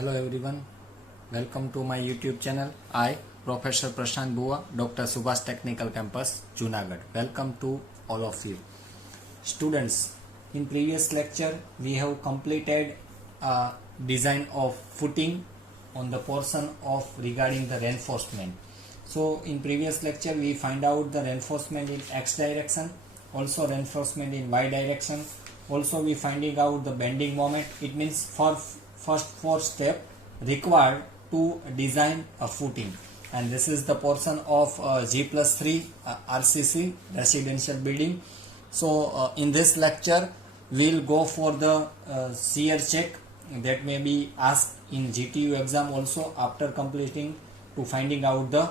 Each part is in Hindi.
Hello everyone, welcome to my YouTube channel. I, Professor Prashant Bua, Dr. Subhash Technical Campus, Junagadh. Welcome to all of you. Students, in previous lecture we have completed a design of footing on the portion of regarding the reinforcement. So in previous lecture we find out the reinforcement in X direction, also reinforcement in Y direction. Also we finding out the bending moment. It means for first 4 steps required to design a footing, and this is the portion of G+3 RCC residential building. So in this lecture we'll go for the shear check that may be asked in GTU exam also after completing to finding out the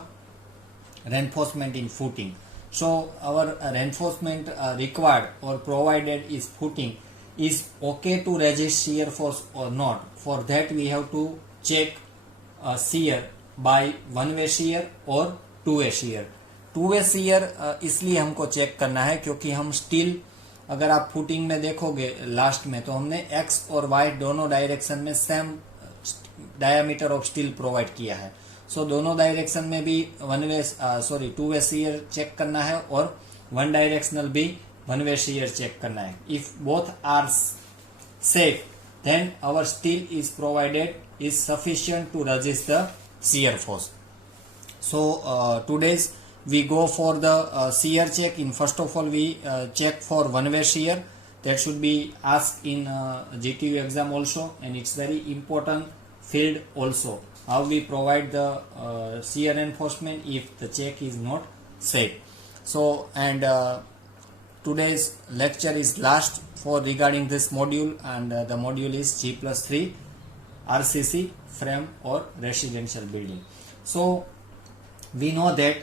reinforcement in footing. So our reinforcement required or provided is footing is okay to resist shear force or not. For that we have to check shear by one way shear और two way shear. Two way shear इसलिए हमको चेक करना है क्योंकि हम स्टील, अगर आप फुटिंग में देखोगे लास्ट में, तो हमने एक्स और वाई दोनों डायरेक्शन में same diameter of steel provide किया है. सो दोनों डायरेक्शन में भी टू वे shear चेक करना है और वन डायरेक्शनल भी वन वे shear चेक करना है. If both are safe, then our steel is provided is sufficient to resist the shear force. So today's we go for the shear check. In first of all we check for one way shear, that should be asked in GTU exam also, and it's very important field also, how we provide the shear reinforcement if the check is not safe. So and today's lecture is last for regarding this module, and the module is G+3 RCC frame or residential building. So we know that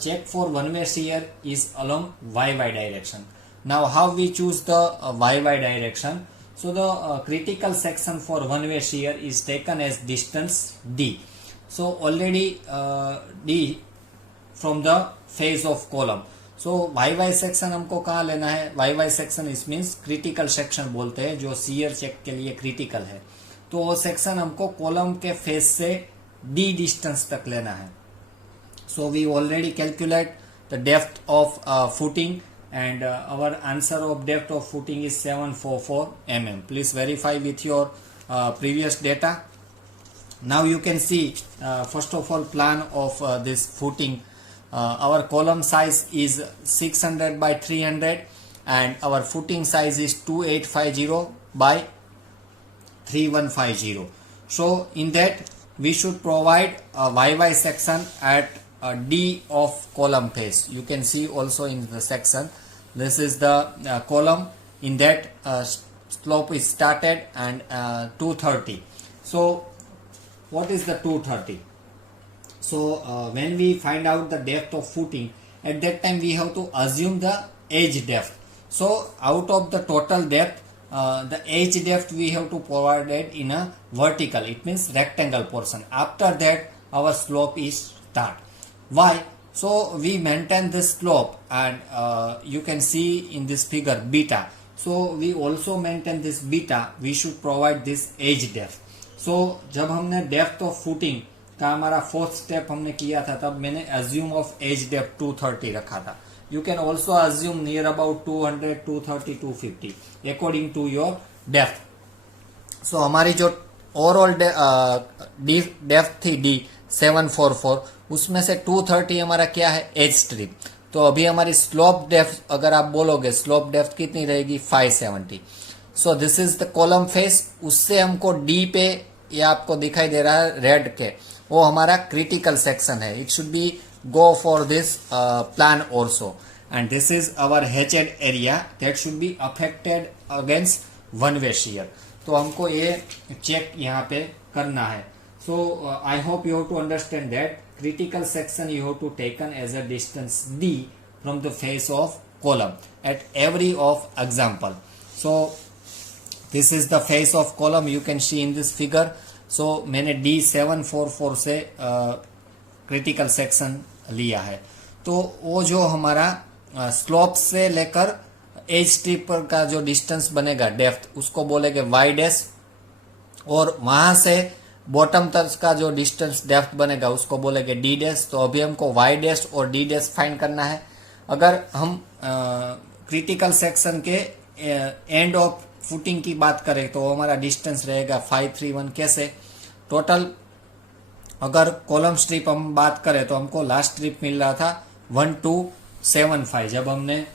check for one way shear is along YY direction. Now how we choose the YY direction? So the critical section for one way shear is taken as distance D. So already D from the face of column. So YY section हमको कहाँ लेना है? YY सेक्शन इस मीन्स क्रिटिकल सेक्शन बोलते हैं, जो shear चेक के लिए क्रिटिकल है. तो वो सेक्शन हमको कॉलम के फेस से D डिस्टेंस तक लेना है. So we already calculate the depth of footing, and our answer of depth of footing is 744 mm. Please verify with your previous data. Now you can see first of all plan of this footing. Our column size is 600 by 300 and our footing size is 2850 by 3150. So in that we should provide a YY section at D of column face. You can see also in the section, this is the column. In that slope is started and 230. So what is the 230? So when we find out the depth of footing, at that time we have to assume the edge depth. So out of the total depth, the edge depth we have to provide it in a vertical, it means rectangle portion. After that our slope is start. Why? So we maintain this slope, and you can see in this figure beta. So we also maintain this beta, we should provide this edge depth. So जब हमने depth of footing का हमारा फोर्थ स्टेप हमने किया था, तब मैंने एज्यूम ऑफ एज डेप्थ 230 रखा था. You can also assume near about 200, 230, 250 according to your depth. So हमारी जो ओवरऑल डेप्थ थी D 744, उसमें से 230 हमारा क्या है? Edge strip. तो अभी हमारी स्लोप डेप्थ अगर आप बोलोगे, स्लोप डेप्थ कितनी रहेगी? 570. सो this is the column face. उससे हमको D पे, ये आपको दिखाई दे रहा है रेड के, वो हमारा क्रिटिकल सेक्शन है. It should be go for this plan also, and this is our hatched area that should be affected against one way shear. तो हमको ये चेक यहाँ पे करना है. So I hope you have to understand that critical section you have to taken as a distance D from the face of column at every of example. So this is the face of column, you can see in this figure. So मैंने D744 से critical section लिया है. तो वो जो हमारा स्लोप से लेकर एज स्ट्रिप पर का जो डिस्टेंस बनेगा डेप्थ, उसको बोलेंगे Y डैश, और वहां से बॉटम तक का जो डिस्टेंस डेप्थ बनेगा उसको बोलेंगे डी डैश। तो अभी हमको वाई डैश और डी डैश फाइंड करना है। अगर हम क्रिटिकल सेक्शन के एंड ऑफ फुटिंग की बात करें तो हमारा डिस्टेंस रहेगा 531। कैसे? टोटल अगर कॉलम स्ट्रिप हम बात करें तो हमको लास्ट स्ट्रिप मिल रहा था 1275 जब हमने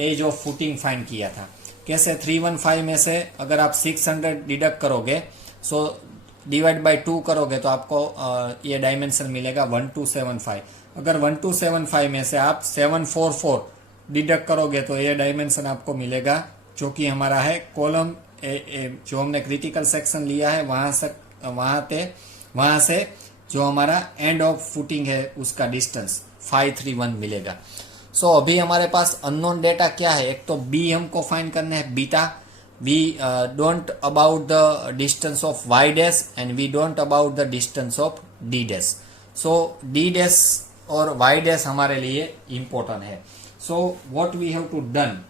एज ऑफ फुटिंग फाइंड किया था। कैसे? 315 में से अगर आप 600 डिडक्ट करोगे सो डिवाइड बाय 2 करोगे तो आपको ये डायमेंशन मिलेगा 1275। अगर 1275 में से आप 744 डिडक्ट करोगे तो ये डायमेंशन आपको मिलेगा जो कि हमारा है कॉलम जो हमने क्रिटिकल सेक्शन लिया है वहां से जो हमारा एंड ऑफ फुटिंग है उसका डिस्टेंस 531 मिलेगा। सो अभी हमारे पास अननोन डेटा क्या है? एक तो बी हमको फाइंड करना है beta. We don't about the distance of y dash and we don't about the distance of d dash. So d dash और वाई डैश हमारे लिए इंपॉर्टेंट है। So what we have to done,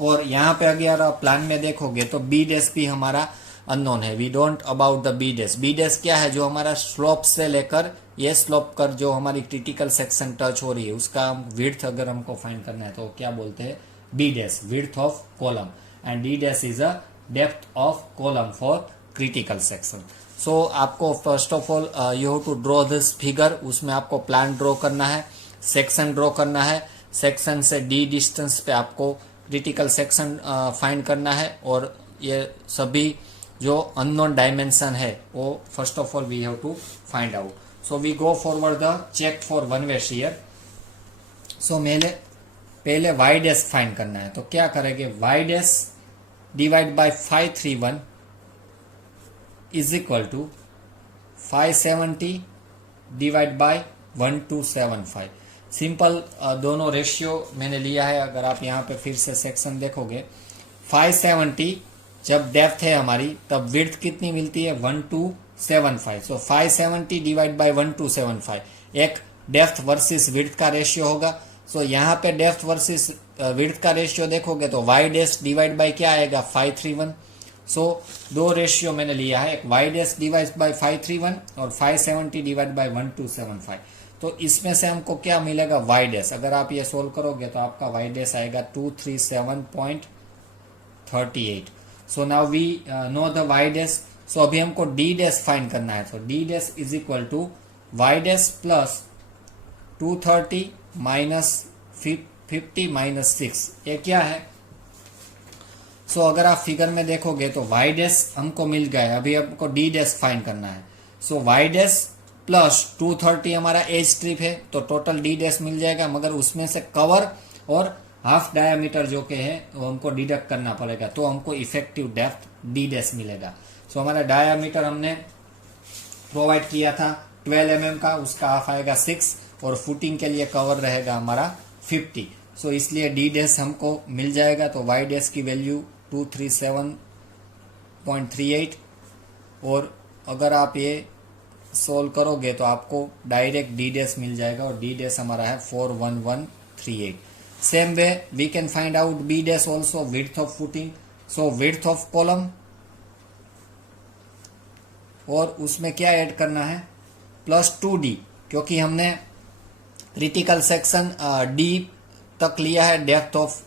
और यहाँ पे अगर आप प्लान में देखोगे तो बी डैश भी हमारा अननोन है। We don't about the b dash. B dash क्या है? जो हमारा स्लोप से लेकर ये स्लोप कर जो हमारी क्रिटिकल सेक्शन टच हो रही है उसका विड्थ अगर हमको फाइंड करना है तो क्या बोलते हैं? B dash, width of column, and D dash is a depth of column for critical section. So आपको first of all you have to draw this figure. उसमें आपको प्लान ड्रॉ करना है, सेक्शन ड्रॉ करना है, सेक्शन से डी डिस्टेंस पे आपको क्रिटिकल सेक्शन फाइंड करना है, और ये सभी जो अननोन डायमेंशन है वो first of all we have to find out. So we go forward the check for one way shear. So पहले वाई डैश फाइंड करना है तो क्या करेंगे? Y dash divide by 531 is equal to 570 divide by 1275। Simple दोनों रेशियो मैंने लिया है। अगर आप यहाँ पे फिर से सेक्शन देखोगे 570 जब डेप्थ है हमारी तब विड्थ कितनी मिलती है? 1275। सो 570 डिवाइड बाय 1275 एक डेप्थ वर्सेस विड्थ का रेशियो होगा। सो यहाँ पे डेप्थ वर्सेस विड्थ का रेशियो देखोगे तो वाई डैश डिवाइड बाय क्या आएगा? 531। सो दो रेशियो मैंने लिया है, एक वाई डैश डिवाइड बाय 531 और 570 डिवाइड बाय 1275। तो इसमें से हमको क्या मिलेगा? Y dash. अगर आप ये सोल्व करोगे तो आपका वाई डैश आएगा 237.38। So now we know the Y dash. So अभी हमको डी डैश फाइंड करना है। तो D dash is equal to Y dash plus 230 minus 50 minus 6। ये क्या है? सो अगर आप फिगर में देखोगे तो वाई डैश हमको मिल गया, अभी हमको डी डैश फाइंड करना है। सो वाई डैश प्लस 230 हमारा एज स्ट्रिप है तो टोटल डी डैश मिल जाएगा, मगर उसमें से कवर और हाफ डायामीटर जो के है वो हमको डिडक्ट करना पड़ेगा तो हमको इफेक्टिव डेप्थ डी डैश मिलेगा। सो हमारा डायामीटर हमने प्रोवाइड किया था 12 mm का, उसका हाफ आएगा 6 और फुटिंग के लिए कवर रहेगा हमारा 50। सो इसलिए डी डैश हमको मिल जाएगा। तो वाई डैश की वैल्यू 237.38, और अगर आप ये सोल्व करोगे तो आपको डायरेक्ट डी डैश मिल जाएगा, और डी डैश हमारा है 41138। Same way we can find out b dash also, width of footing. So width of column, और उसमें क्या ऐड करना है? प्लस 2d, क्योंकि हमने क्रिटिकल सेक्शन डी तक लिया है डेप्थ ऑफ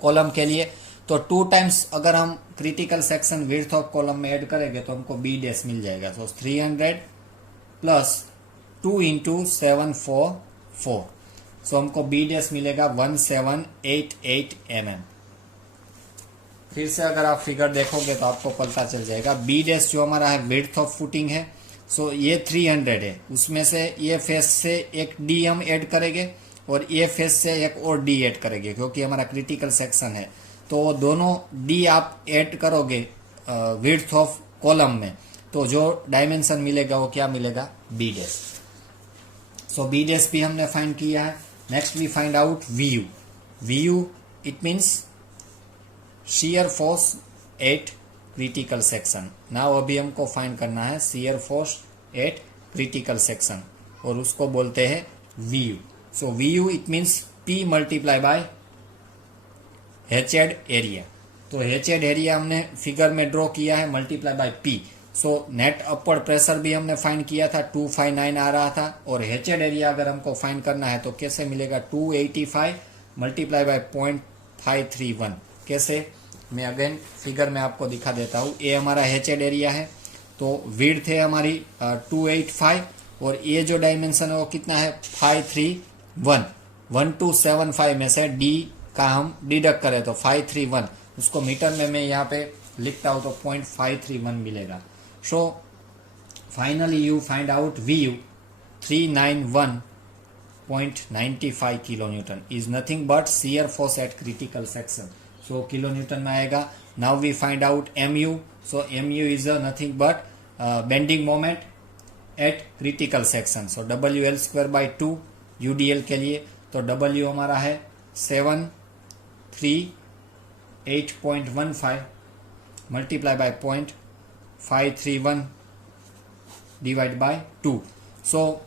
कॉलम के लिए। तो 2 टाइम्स अगर हम critical section width of column में ऐड करेंगे तो हमको बी डैश मिल जाएगा। सो 300 प्लस 2 इंटू 744। सो हमको बी डैश मिलेगा 1788 mm। फिर से अगर आप फिगर देखोगे तो आपको पता चल जाएगा बी डैश जो हमारा है विड्थ ऑफ फुटिंग है। सो ये 300 है, उसमें से ये फेस से एक डी हम ऐड करेंगे और ये फेस से एक और डी ऐड करेंगे, क्योंकि हमारा क्रिटिकल सेक्शन है। तो दोनों डी आप ऐड करोगे विड्थ ऑफ कॉलम में तो जो डायमेंशन मिलेगा वो क्या मिलेगा? B dash. So B dash भी हमने फाइंड किया है। Next we find out V U. V U it means shear force at critical section. Now अभी हमको फाइंड करना है shear force at critical section, और उसको बोलते हैं V U. So V U it means P multiply by hatched area. तो हेचेड एरिया हमने फिगर में ड्रॉ किया है multiply by P. So net upward pressure भी हमने फाइंड किया था, 259 आ रहा था। और हेचेड एरिया अगर हमको फाइंड करना है तो कैसे मिलेगा, 285 मल्टीप्लाई बाय 0.531। कैसे, मैं अगेन फिगर में आपको दिखा देता हूँ। ये हमारा हेचेड एरिया है, तो विड्थ है हमारी 285 और ये जो डायमेंशन है वो कितना है 531। 1275 में से डी का हम डिडक्ट करें तो 531, उसको मीटर में मैं यहाँ पे लिखता हूँ तो 0.531 मिलेगा। So finally you find out VU 391.95 kilo newton is nothing but shear force at critical section. So kilo newton में आएगा। Now we find out MU। So MU is nothing but bending moment at critical section. So WL²/2 UDL के लिए तो W हमारा है 738.15 multiply by 0.531 divide by 2। So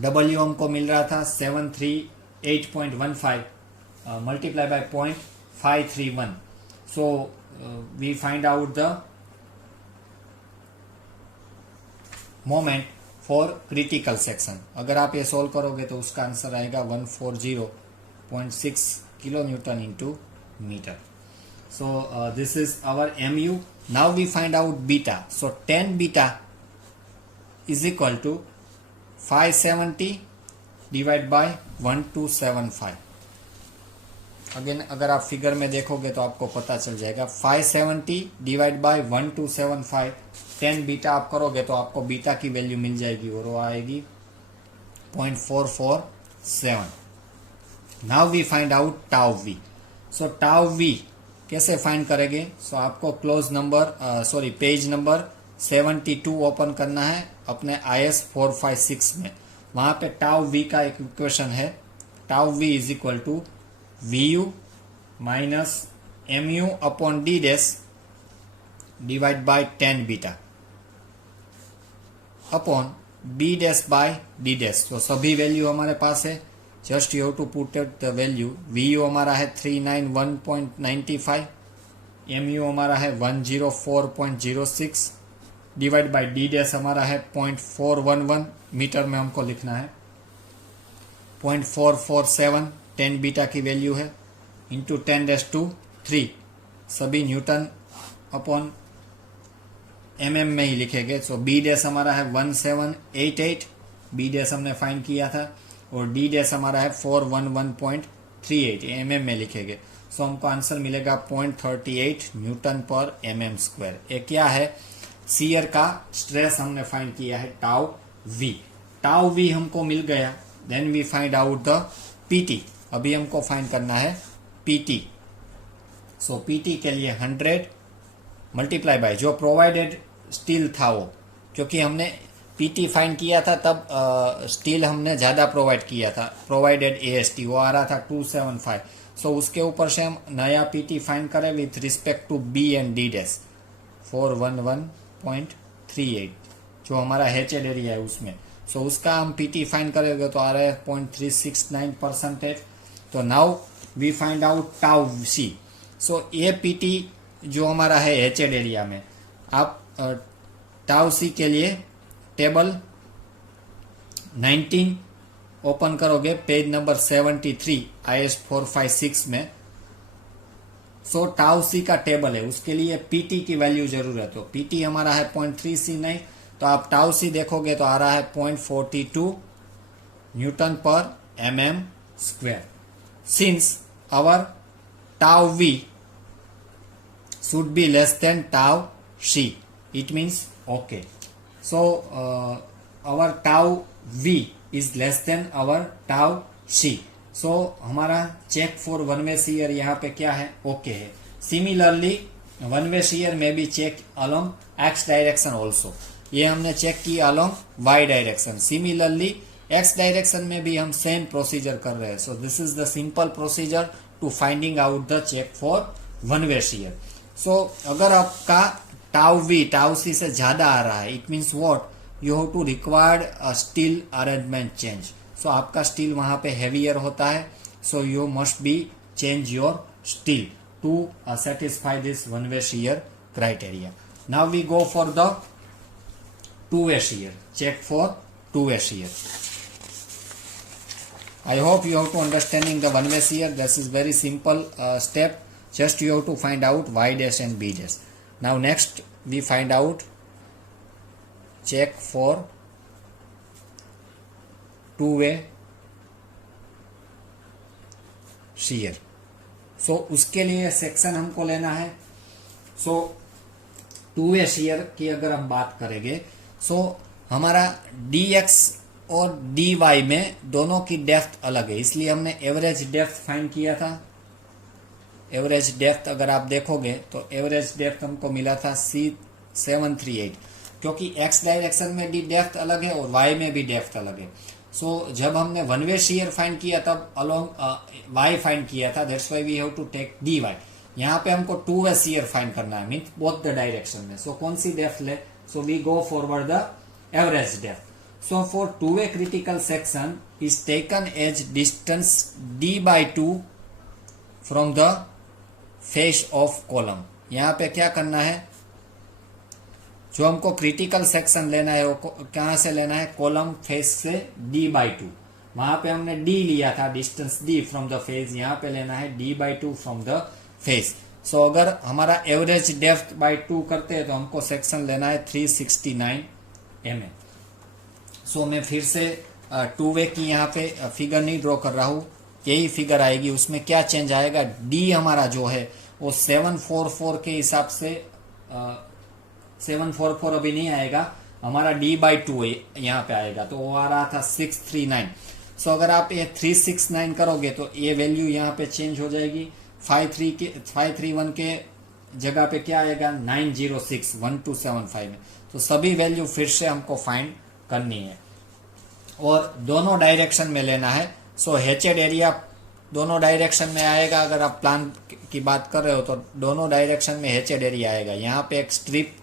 W हमको मिल रहा था 738.15 multiply by 0.531। So we find out the moment for critical section. अगर आप ये सोल्व करोगे तो उसका आंसर आएगा 140.6 kilo newton into metre. So this is our MU। Now we find out beta. So 10 beta is equal to 570 divide by 1275। Again अगर आप फिगर में देखोगे तो आपको पता चल जाएगा 570 डिवाइड बाय 1275। 10 बीटा आप करोगे तो आपको बीटा की वैल्यू मिल जाएगी और वो आएगी 0.447। Now we find out tau v. So tau v कैसे फाइंड करेंगे, सो आपको close number page number 72 open करना है अपने IS 456 में। वहां पे टाउ वी का एक इक्वेशन है, tau v is equal to VU minus MU upon D dash divide by 10 beta upon B dash by D dash. तो सभी वैल्यू हमारे पास है, just you have to put it the value. VU हमारा है 391.95, MU हमारा है 104.06 डिवाइड बाय D डैश हमारा है 0.411, मीटर में हमको लिखना है 0.447। 10 बीटा की वैल्यू है इंटू 10⁻³ सभी न्यूटन अपॉन mm में ही लिखेंगे। सो B डैश हमारा है 1788, B डैश हमने फाइंड किया था, और D डैश हमारा है 411.38 mm में लिखेंगे। सो हमको आंसर मिलेगा 0.38 न्यूटन पर mm²। ये क्या है, शियर का स्ट्रेस हमने फाइंड किया है टाउ V। टाउ V हमको मिल गया। Then we find out the PT। अभी हमको फाइंड करना है PT। सो PT के लिए 100 मल्टीप्लाई बाय जो प्रोवाइडेड स्टील था वो, क्योंकि हमने PT फाइंड किया था तब स्टील हमने ज्यादा प्रोवाइड किया था, प्रोवाइडेड AST वो आ रहा था 275। सो उसके ऊपर से हम नया PT फाइंड करें with respect to B and D dash 411.38 जो हमारा हेचेड एरिया है उसमें। सो उसका हम PT फाइंड करेंगे तो आ रहा है 0.369%। तो now we find out tau C। So ये PT जो हमारा है हेचेड एरिया में, आप टाउ C के लिए टेबल 19 ओपन करोगे पेज नंबर 73 IS 456 में। सो टाउ C का टेबल है, उसके लिए PT की वैल्यू जरूर है। तो PT हमारा है 0.339, तो आप टाउ C देखोगे तो आ रहा है 0.42 न्यूटन पर mm²। Since our tau V should be less than tau C, it means okay. So our tau V is less than our tau C. So हमारा check for one way shear यहाँ पे क्या है, ओके है। सिमिलरली वन वे शियर में भी check along x direction also, ये हमने चेक किया along y direction. Similarly x direction में भी हम सेम प्रोसीजर कर रहे हैं। So this is the simple procedure to finding out the check for one way shear. So अगर आपका टाउ V टाउ C से ज्यादा आ रहा है, it means what, you have to required a steel arrangement change. So आपका स्टील वहां पे हेवियर होता है, so you must be change your steel. to satisfy this one-way shear criteria. Now we go for the two-way shear. Check for two-way shear. I hope you have to understanding the one-way shear. This is very simple step. Just you have to find out y dash and b dash. Now next we find out check for two-way shear. सो उसके लिए सेक्शन हमको लेना है. सो टू वे शेयर की अगर हम बात करेंगे, सो हमारा dx और dy में दोनों की डेप्थ अलग है, इसलिए हमने एवरेज डेप्थ फाइंड किया था. एवरेज डेप्थ अगर आप देखोगे तो एवरेज डेप्थ हमको मिला था C738, क्योंकि x डायरेक्शन में भी डेप्थ अलग है और y में भी डेप्थ अलग है. सो जब हमने वन वे शेयर फाइंड किया तब अलोंग y फाइंड किया था, that's why we have to take dy. यहाँ पे हमको टू वे शेयर फाइंड करना है, मीन्स बोथ द डायरेक्शन में. सो कौन सी डेप्थ ले? So we go forward the average depth. So for two-way critical section is taken as distance d/2 from the face of column. यहाँ पे क्या करना है, जो हमको क्रिटिकल सेक्शन लेना है वो कहाँ से लेना है? कॉलम फेस से d/2. वहां पे हमने d लिया था, distance d from the face. यहाँ पे लेना है d/2 फ्रॉम द फेस. सो अगर हमारा एवरेज डेप्थ बाय 2 करते हैं तो हमको सेक्शन लेना है 369 mm. सो मैं फिर से टू वे की यहाँ पे फिगर नहीं ड्रॉ कर रहा हूँ, यही फिगर आएगी. उसमें क्या चेंज आएगा? डी हमारा जो है वो 744 के हिसाब से 744 अभी नहीं आएगा, हमारा d/2 यहाँ पे आएगा, तो वो आ रहा था 639. सो अगर आप ये 369 करोगे तो ये वैल्यू यहाँ पे चेंज हो जाएगी. 531 के जगह पे क्या आएगा? 906 1275 में. तो सभी वैल्यू फिर से हमको फाइंड करनी है और दोनों डायरेक्शन में लेना है. सो हेचेड एरिया दोनों डायरेक्शन में आएगा. अगर आप प्लान की बात कर रहे हो तो दोनों डायरेक्शन में हेचेड एरिया आएगा. यहाँ पे एक स्ट्रिप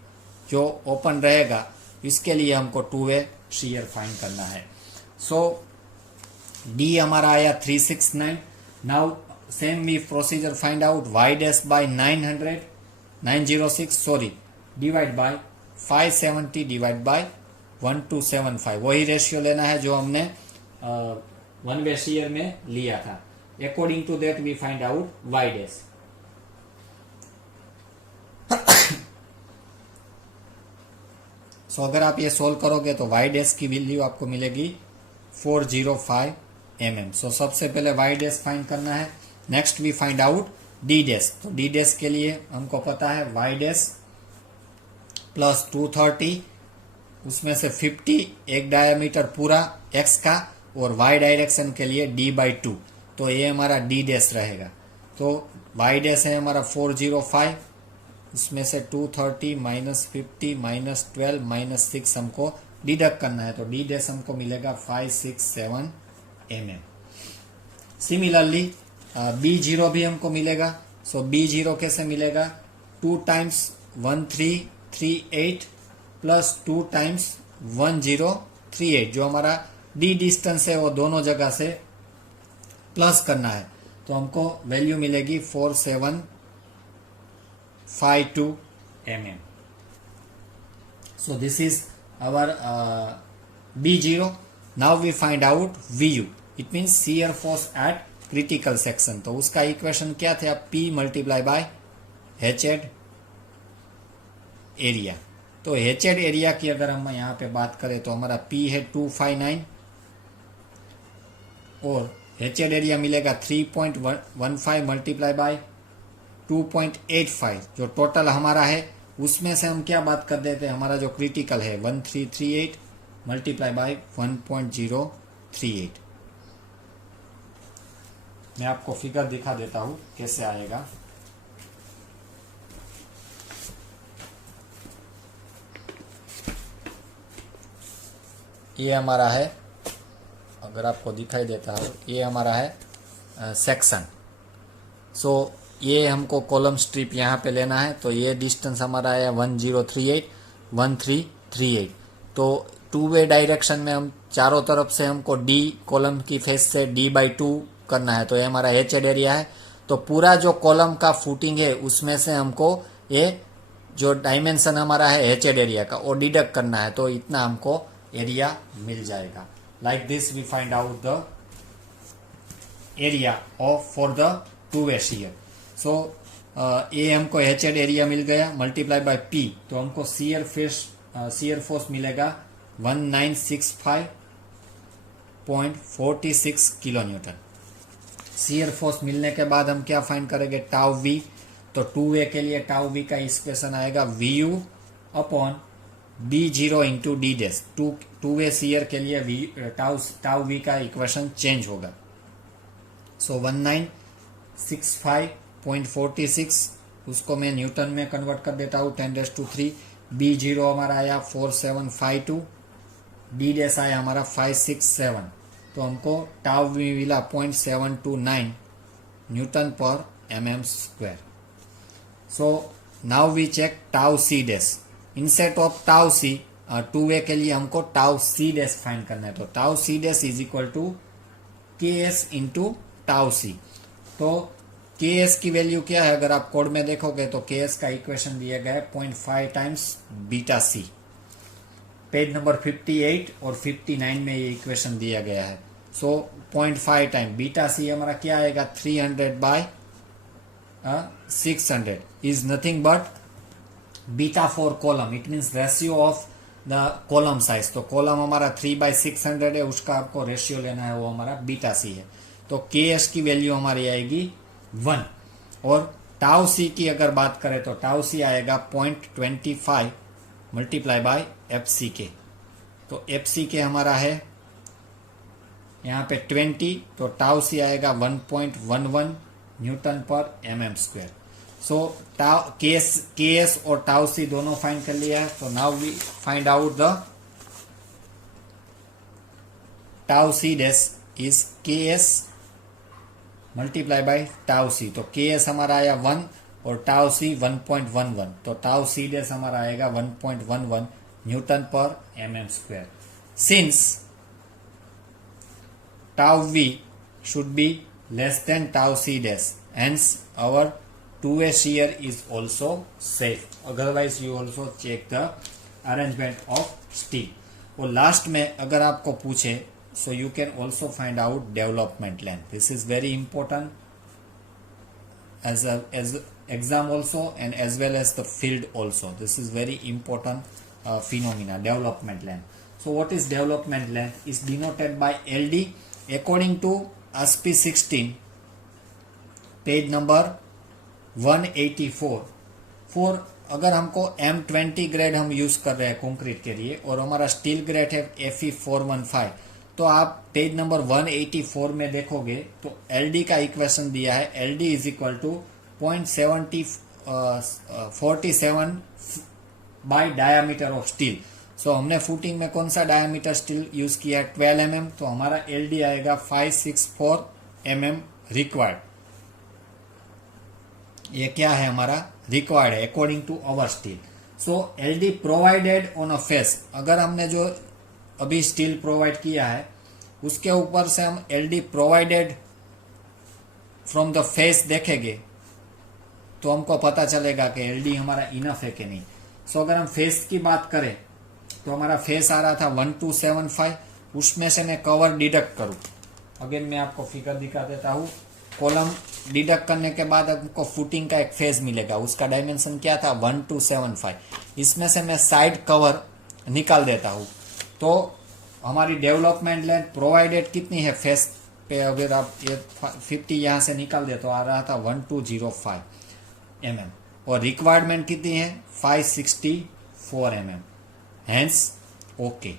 जो ओपन रहेगा, इसके लिए हमको टू वे शेयर फाइंड करना है. सो डी हमारा आया 369. Now same we procedure find out y dash by 906 sorry divide by 570 divide by 1275. वही रेशियो लेना है जो हमने वन वे शेयर में लिया था. According to that we find out y dash. So अगर आप ये सोल्व करोगे तो y डैश की वैल्यू आपको मिलेगी 405 mm. सो सबसे पहले y डैश फाइंड करना है. Next we find out d dash. तो d डैश के लिए हमको पता है y डैश प्लस 230, उसमें से 50 एक डायमीटर पूरा x का, और y डायरेक्शन के लिए d/2, तो ये हमारा d डैश रहेगा. तो y डैश है हमारा 405, उसमें से 230 माइनस 50 माइनस 12 माइनस 6 हमको डिडक्ट करना है, तो d डैश हमको मिलेगा 567 mm. सिमिलरली b0 भी हमको मिलेगा. सो b0 कैसे मिलेगा? 2 टाइम्स 1338 प्लस 2 टाइम्स 1038, जो हमारा d डिस्टेंस है वो दोनों जगह से प्लस करना है, तो हमको वैल्यू मिलेगी 4752 mm. So this is our b0. Now we find out vu. It means shear force at critical section. तो उसका इक्वेशन क्या था? P multiply by hatched area. तो हेचेड एरिया की अगर हम यहाँ पे बात करें तो हमारा P है 259 और हेचेड एरिया मिलेगा 3.15 मल्टीप्लाई बाय 2.85, जो टोटल हमारा है. उसमें से हम क्या बात कर देते हैं? हमारा जो क्रिटिकल है 1338 मल्टीप्लाई बाय 1.038. मैं आपको फिगर दिखा देता हूँ कैसे आएगा. ये हमारा है, अगर आपको दिखाई देता है, ये हमारा है सेक्शन. सो ये हमको कॉलम स्ट्रिप यहाँ पे लेना है, तो ये डिस्टेंस हमारा है 1338. तो टू वे डायरेक्शन में हम चारों तरफ से हमको d कॉलम की फेस से d/2 करना है, तो ये हमारा हेचेड एरिया है. तो पूरा जो कॉलम का फुटिंग है उसमें से हमको ये जो डायमेंशन हमारा है हैचेड एरिया का वो डिडक्ट करना है, तो इतना हमको एरिया मिल जाएगा. Like this we find out the area of for the two way shear. So ये हमको हैचेड एरिया मिल गया मल्टीप्लाई बाय पी, तो हमको शियर फोर्स मिलेगा 1965.46 किलो न्यूटन. शियर फोर्स मिलने के बाद हम क्या फाइंड करेंगे, टाउ वी. तो टू वे के लिए टाउ वी का इक्वेशन आएगा VU upon D0 into D dash. To way shear के लिए टाउ वी का इक्वेशन चेंज होगा. सो 1965.46 उसको मैं न्यूटन में कन्वर्ट कर देता हूँ 10⁻³ B0 हमारा आया 4752, डी डैश आया हमारा 567, तो हमको टाउ वी मिला 0.729 न्यूटन पर mm². So now we check tau C dash. Instead of tau C two way के लिए हमको टाउ सी डैश फाइंड करना है. तो tau C dash is equal to KS into tau सी. तो KS की वैल्यू क्या है, अगर आप कोड में देखोगे तो KS का इक्वेशन दिया गया है 0.5 टाइम्स बीटा सी. पेज नंबर 58 और 59 में ये इक्वेशन दिया गया है. सो 0.5 टाइम बीटा सी हमारा क्या आएगा 300/600 is nothing but beta for column. It means ratio of the column size. तो कॉलम हमारा 3/600 है, उसका आपको रेशियो लेना है, वो हमारा बीटा सी है. तो KS की वैल्यू हमारी आएगी 1. और टाउ सी की अगर बात करें तो टाउ सी आएगा 0.25 मल्टीप्लाई बाय FCK. तो FCK हमारा है यहाँ पे 20, तो टाउ सी आएगा 1.11 न्यूटन पर mm². सो KS और टाउ सी दोनों फाइंड कर लिया है. तो now we find out the tau C dash is KS multiply by tau सी. तो KS हमारा आया 1 और टाउ सी 1.11, तो टाउ सी डैश हमारा आएगा 1.11 न्यूटन पर mm². Since tau v should be less than tau C dash, hence our two-way shear is also safe. Otherwise you also check the arrangement of steel. और लास्ट में अगर आपको पूछे so you can also find out development length. This is very important as exam also and as well as the field also. This is very important phenomena, development length. So what is development length? Is denoted by LD according to ASPE 16 page number 184. अगर हमको M20 ग्रेड हम यूज कर रहे हैं कंक्रीट के लिए और हमारा स्टील ग्रेड है Fe415, तो आप पेज नंबर 184 में देखोगे तो LD का इक्वेशन दिया है. LD is equal to 0.47 by diameter of steel. So हमने फुटिंग में कौन सा डायामीटर स्टील यूज किया है 12 mm, तो हमारा LD आएगा 564 mm रिक्वायर्ड. ये क्या है हमारा रिक्वायर्ड है according to our steel. So LD provided on a face. अगर हमने जो अभी स्टील प्रोवाइड किया है उसके ऊपर से हम LD provided from the face देखेंगे तो हमको पता चलेगा कि LD हमारा इनफ है कि नहीं. सो अगर हम फेस की बात करें तो हमारा फेस आ रहा था 1275, उसमें से मैं कवर डिडक्ट करूं. अगेन मैं आपको फिगर दिखा देता हूं. कॉलम डिडक्ट करने के बाद आपको फुटिंग का एक फेज मिलेगा, उसका डायमेंशन क्या था 1275. इसमें से मैं साइड कवर निकाल देता हूं तो हमारी डेवलपमेंट लेंथ प्रोवाइडेड कितनी है फेस पे, अगर आप ये 50 यहाँ से निकाल दे तो आ रहा था 1205 mm और रिक्वायरमेंट कितनी है 564 mm. Hence okay.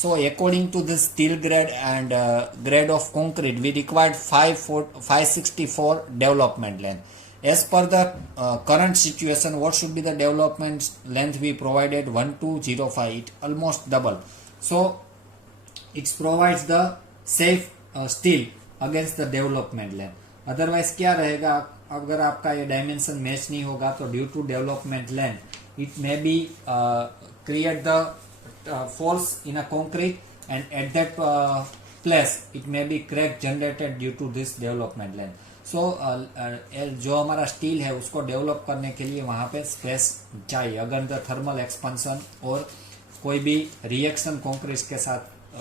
So according to this steel grade and grade of concrete, we required 564 development length. As per the current situation, what should be the development length we provided 1205? It almost double. So it provides the safe steel against the development length. Otherwise क्या रहेगा, अगर आपका ये dimension match नहीं होगा तो due to development length, it may be create the falls in a concrete, and at that splash, it may be crack generated due to this development line. सो जो हमारा स्टील है उसको डेवलप करने के लिए वहां पे स्पेस चाहिए. अगर द थर्मल एक्सपेंशन और कोई भी रिएक्शन कॉन्क्रीट के साथ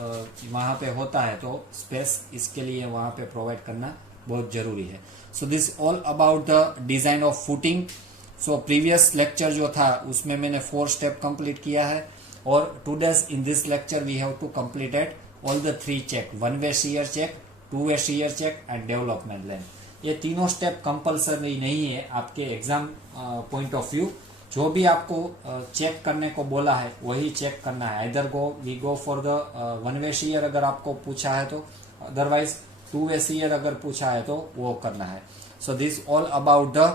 वहां पे होता है तो स्पेस इसके लिए वहां पे प्रोवाइड करना बहुत जरूरी है. So this all about the design of footing. So previous lecture जो था उसमें मैंने 4 स्टेप कंप्लीट किया है और today's in this lecture we have to completed all the 3 check, 1 way shear check, 2 way shear check and development line. ये तीनों स्टेप कंपलसरी नहीं है आपके एग्जाम पॉइंट ऑफ व्यू. जो भी आपको चेक करने को बोला है वही चेक करना है. इधर we go for the 1 way shear अगर आपको पूछा है तो, अदरवाइज 2 वे शियर अगर पूछा है तो वो करना है. So this all about the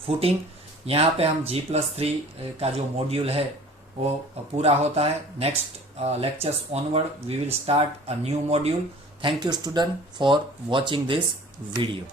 footing. यहाँ पे हम G+3 का जो मॉड्यूल है वो पूरा होता है. Next lectures onward we will start a new module. Thank you student for watching this video.